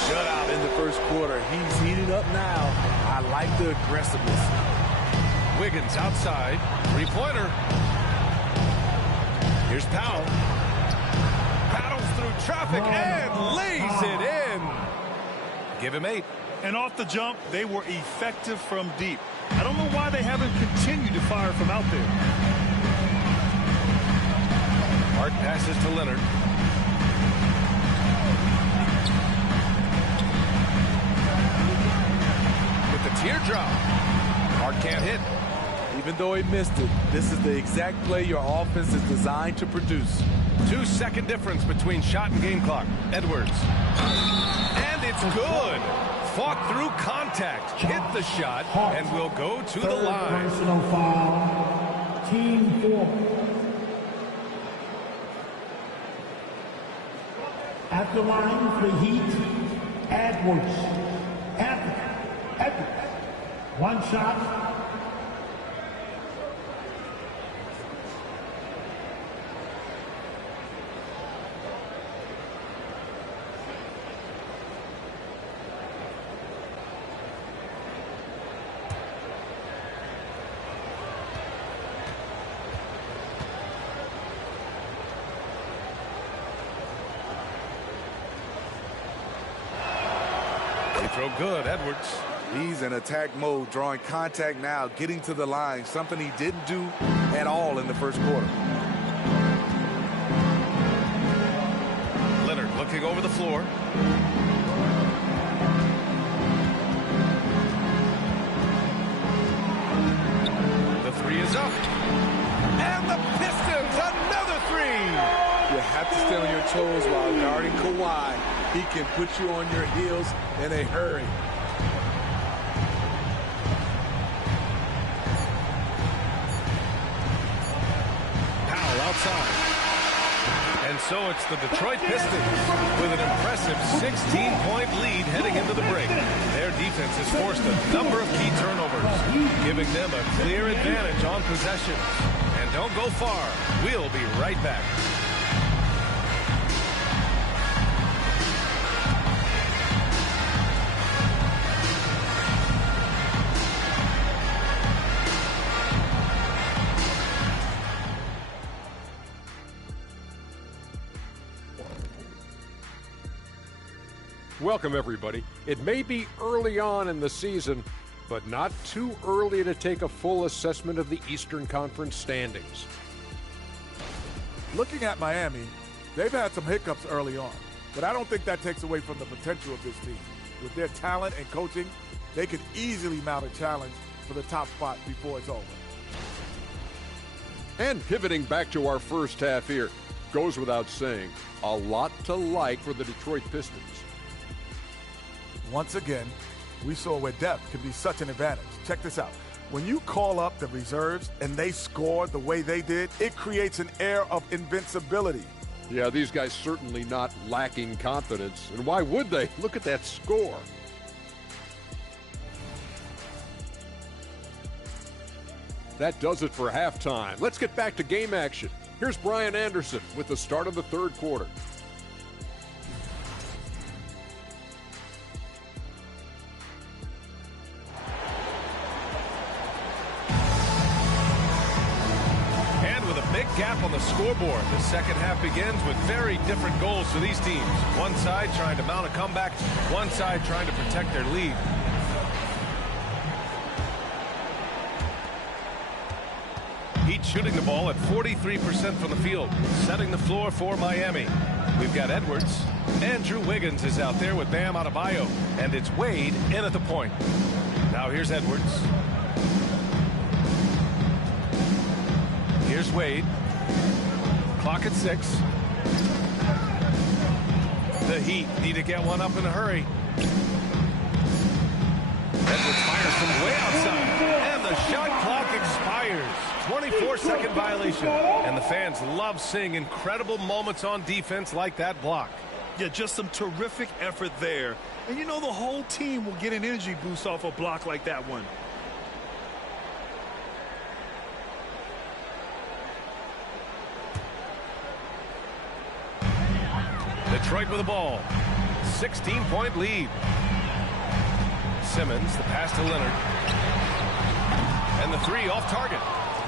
Shutout in the first quarter. He's heating up now. I like the aggressiveness. Wiggins outside. 3-pointer. Here's Powell. Paddles through traffic and lays it in. Give him 8. And off the jump, they were effective from deep. I don't know why they haven't continued to fire from out there. Hart passes to Leonard. With the teardrop. Hart can't hit. Even though he missed it, this is the exact play your offense is designed to produce. 2-second difference between shot and game clock. Edwards. And it's good. Fought through contact, hit the shot, and will go to the line. Personal foul. Team 4. At the line for the Heat, Edwards. Edwards. 1 shot. Throw good, Edwards. He's in attack mode, drawing contact now, getting to the line, something he didn't do at all in the first quarter. Leonard looking over the floor. The 3 is up. And the Pistons, another 3. You have to stay on your toes while guarding Kawhi. He can put you on your heels in a hurry. Powell outside. And so it's the Detroit Pistons with an impressive 16-point lead heading into the break. Their defense has forced a number of key turnovers, giving them a clear advantage on possessions. And don't go far. We'll be right back. Welcome, everybody. It may be early on in the season, but not too early to take a full assessment of the Eastern Conference standings. Looking at Miami, they've had some hiccups early on, but I don't think that takes away from the potential of this team. With their talent and coaching, they could easily mount a challenge for the top spot before it's over. And pivoting back to our first half here, goes without saying, a lot to like for the Detroit Pistons. Once again, we saw where depth can be such an advantage. Check this out. When you call up the reserves and they score the way they did, it creates an air of invincibility. Yeah, these guys certainly not lacking confidence. And why would they? Look at that score. That does it for halftime. Let's get back to game action. Here's Brian Anderson with the start of the third quarter. Gap on the scoreboard. The second half begins with very different goals for these teams. One side trying to mount a comeback, one side trying to protect their lead. Heat shooting the ball at 43% from the field, setting the floor for Miami. We've got Edwards. Andrew Wiggins is out there with Bam Adebayo, and it's Wade in at the point. Now here's Edwards. Here's Wade. Clock at 6. The Heat need to get one up in a hurry. Edwards fires from way outside, and the shot clock expires. 24-second violation. And the fans love seeing incredible moments on defense like that block. Yeah, just some terrific effort there. And you know the whole team will get an energy boost off a block like that one. Detroit with the ball. 16-point lead. Simmons, the pass to Leonard. And the three off target.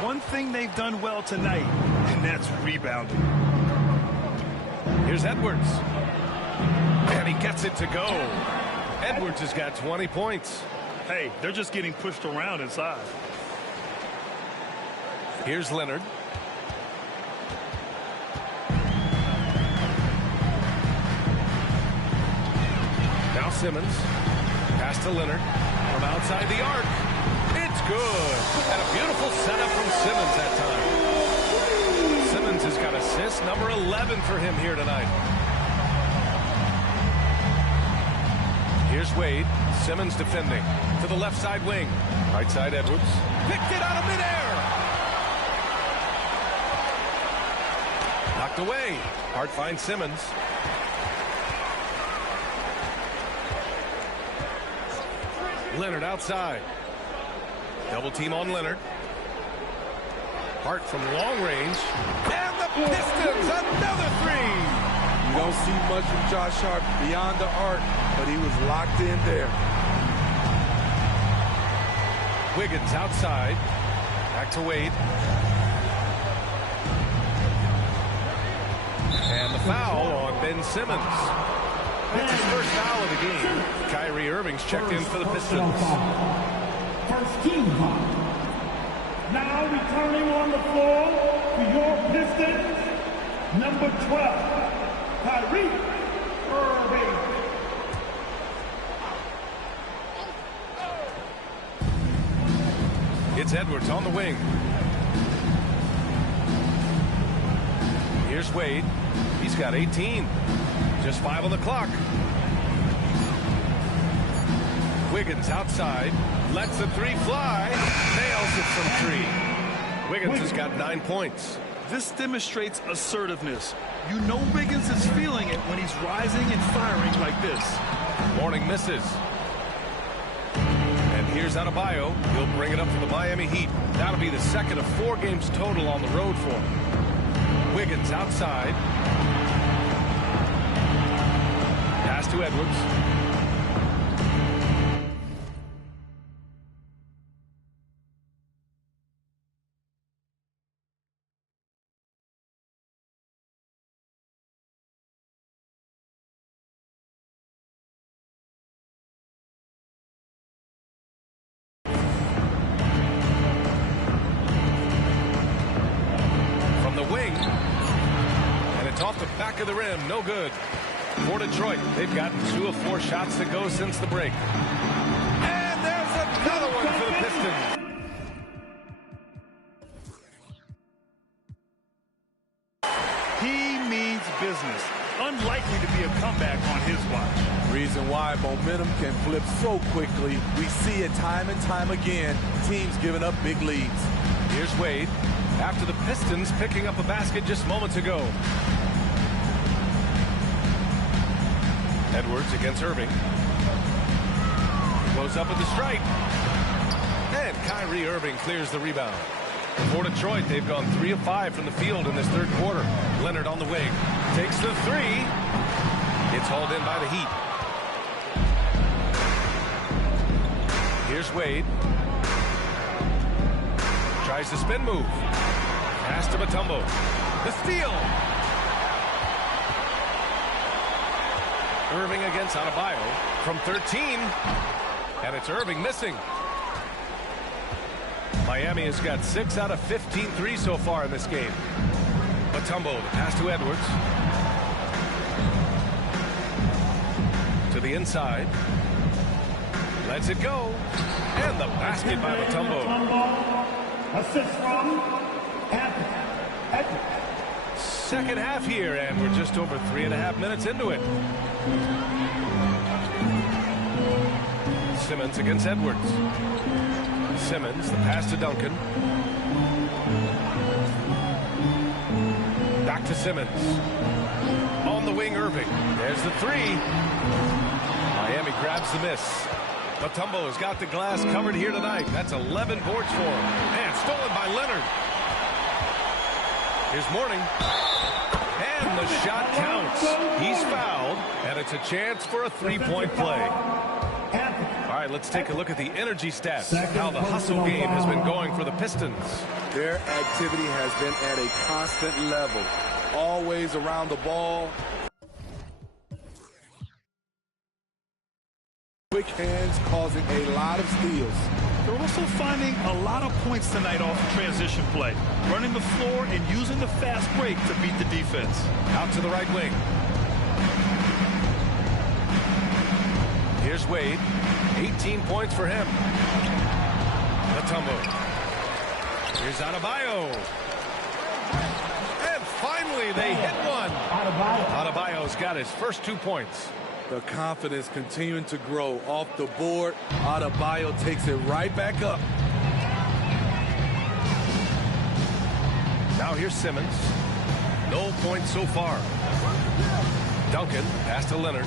One thing they've done well tonight, and that's rebounding. Here's Edwards. And he gets it to go. Edwards has got 20 points. Hey, they're just getting pushed around inside. Here's Leonard. Now Simmons. Pass to Leonard. From outside the arc. It's good. And a beautiful setup from Simmons that time. Simmons has got assist number 11 for him here tonight. Here's Wade. Simmons defending. To the left side wing. Right side Edwards. Picked it out of midair. Knocked away. Hart finds Simmons. Leonard outside. Double team on Leonard. Hart from long range. And the Pistons, another three. You don't see much from Josh Hart beyond the arc, but he was locked in there. Wiggins outside. Back to Wade. And the foul on Ben Simmons. That's his first foul of the game. Kyrie Irving's checked in for the Pistons. First team foul. Now returning on the floor for your Pistons, number 12, Kyrie Irving. It's Edwards on the wing. Here's Wade. He's got 18. Just 5 on the clock. Wiggins outside. Lets the three fly. Nails it from 3. Wiggins has got 9 points. This demonstrates assertiveness. You know Wiggins is feeling it when he's rising and firing like this. Mourning misses. And here's Adebayo. He'll bring it up for the Miami Heat. That'll be the second of 4 games total on the road for him. Wiggins outside. Pass to Edwards. From the wing. And it's off the back of the rim. No good. For Detroit, they've gotten 2 of 4 shots to go since the break. And there's another one for the Pistons. He means business. Unlikely to be a comeback on his watch. Reason why momentum can flip so quickly. We see it time and time again. Teams giving up big leads. Here's Wade. After the Pistons picking up a basket just moments ago. Edwards against Irving. Goes up with the strike. And Kyrie Irving clears the rebound. For Detroit, they've gone 3 of 5 from the field in this third quarter. Leonard on the wing. Takes the 3. It's hauled in by the Heat. Here's Wade. Tries the spin move. Pass to Mutumbo. The steal. Irving against Adebayo from 13. And it's Irving missing. Miami has got 6 out of 15 threes so far in this game. Mutumbo, the pass to Edwards. To the inside. Lets it go. And the basket by Mutumbo. Assist from Second half here, and we're just over 3.5 minutes into it. Simmons against Edwards. Simmons, the pass to Duncan. Back to Simmons. On the wing, Irving. There's the three. Miami grabs the miss. Mutumbo has got the glass covered here tonight. That's 11 boards for him. And stolen by Leonard. Here's Mourning. And the shot counts. He's fouled, and it's a chance for a three-point play. All right, let's take a look at the energy stats, how the hustle game has been going for the Pistons. Their activity has been at a constant level, always around the ball. Quick hands causing a lot of steals. They're also finding a lot of points tonight off of transition play, running the floor and using the fast break to beat the defense. Out to the right wing. Here's Wade. 18 points for him. Mutumbo. Here's Adebayo. And finally they hit one. Adebayo's got his first 2 points. The confidence continuing to grow off the board. Adebayo takes it right back up. Now here's Simmons. No points so far. Duncan, pass to Leonard.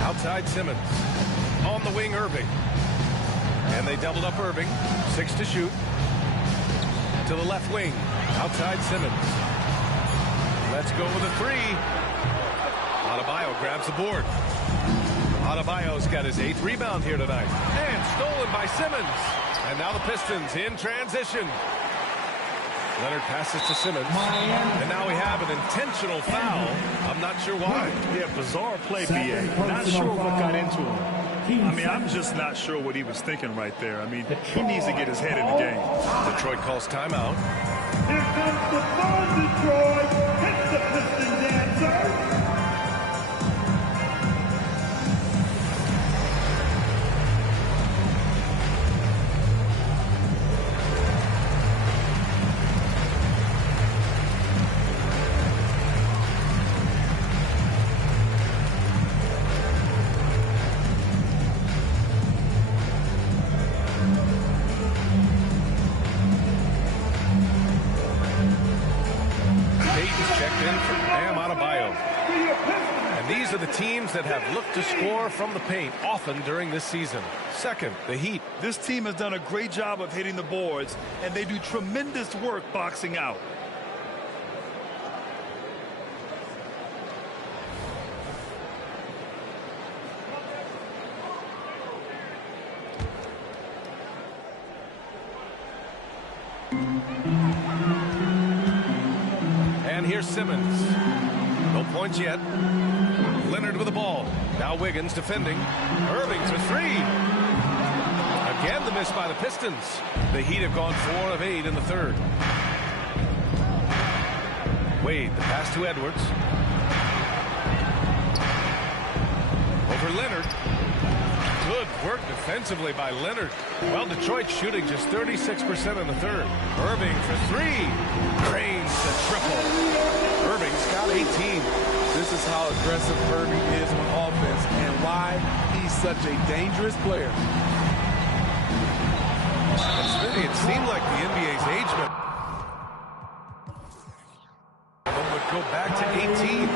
Outside Simmons. On the wing, Irving. And they doubled up Irving. 6 to shoot. To the left wing. Outside Simmons. Let's go with a three. Adebayo grabs the board. Adebayo's got his 8th rebound here tonight. And stolen by Simmons. And now the Pistons in transition. Leonard passes to Simmons. And now we have an intentional foul. I'm not sure why. Yeah, bizarre play, B.A. Not sure what got into him. I mean, I'm just not sure what he was thinking right there. I mean, he needs to get his head in the game. Detroit calls timeout. Here comes the ball, Detroit. Hit the Piston dancer. That have looked to score from the paint often during this season. Second, the Heat. This team has done a great job of hitting the boards, and they do tremendous work boxing out. And here's Simmons. No points yet. Leonard with the ball. Now Wiggins defending. Irving for three. Again the miss by the Pistons. The Heat have gone 4 of 8 in the third. Wade, the pass to Edwards. Over Leonard. Good work defensively by Leonard. Well, Detroit shooting just 36% in the third. Irving for three. Drains the triple. Irving's got 18. This is how aggressive Irving is on offense and why he's such a dangerous player. It seemed like the NBA's agement would go back to 18.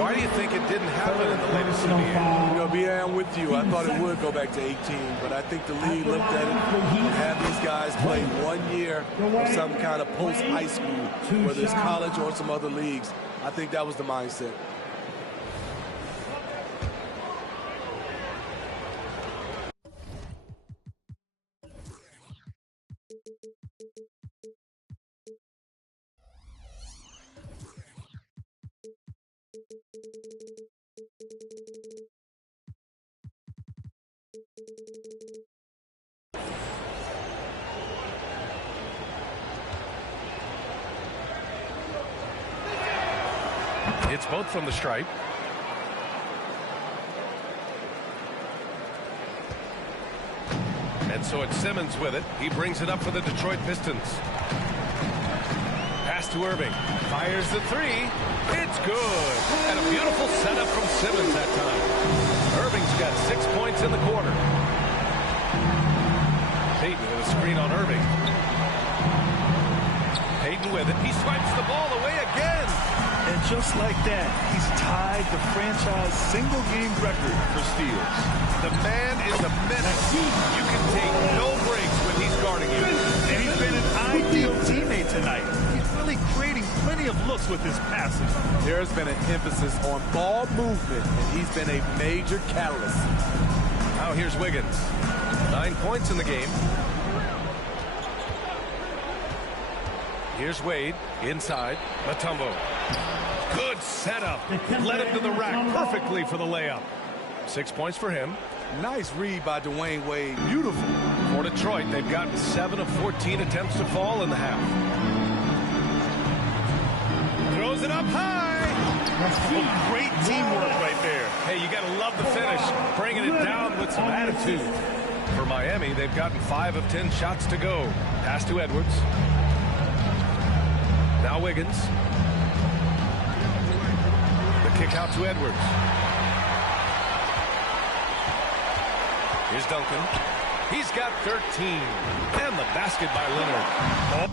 Why do you think it didn't happen in the latest NBA? You know, B.A., I'm with you. I thought it would go back to 18, but I think the league looked at it and had these guys play 1 year of some kind of post-high school, whether it's college or some other leagues. I think that was the mindset. It's both from the stripe. And And so it's Simmons with it. He brings it up for the Detroit Pistons. Pass to Irving. Fires the three. It's good. And a beautiful setup from Simmons that time. Irving's got 6 points in the quarter. Payton with a screen on Irving. Payton with it. He swipes the ball away again. And just like that, he's tied the franchise single-game record for steals. The man is a menace. You can take no breaks when he's guarding you. And he's been an ideal teammate tonight. He's really creating plenty of looks with his passing. There's been an emphasis on ball movement, and he's been a major catalyst. Now here's Wiggins. 9 points in the game. Here's Wade inside. Mutumbo. Good setup. Led him to the rack perfectly for the layup. 6 points for him. Nice read by Dwyane Wade. Beautiful. For Detroit, they've gotten 7 of 14 attempts to fall in the half. Throws it up high. Oh, great teamwork right there. Hey, you got to love the finish. Bringing it down with some attitude. For Miami, they've gotten 5 of 10 shots to go. Pass to Edwards. Now Wiggins. The kick out to Edwards. Here's Duncan. He's got 13. And the basket by Leonard.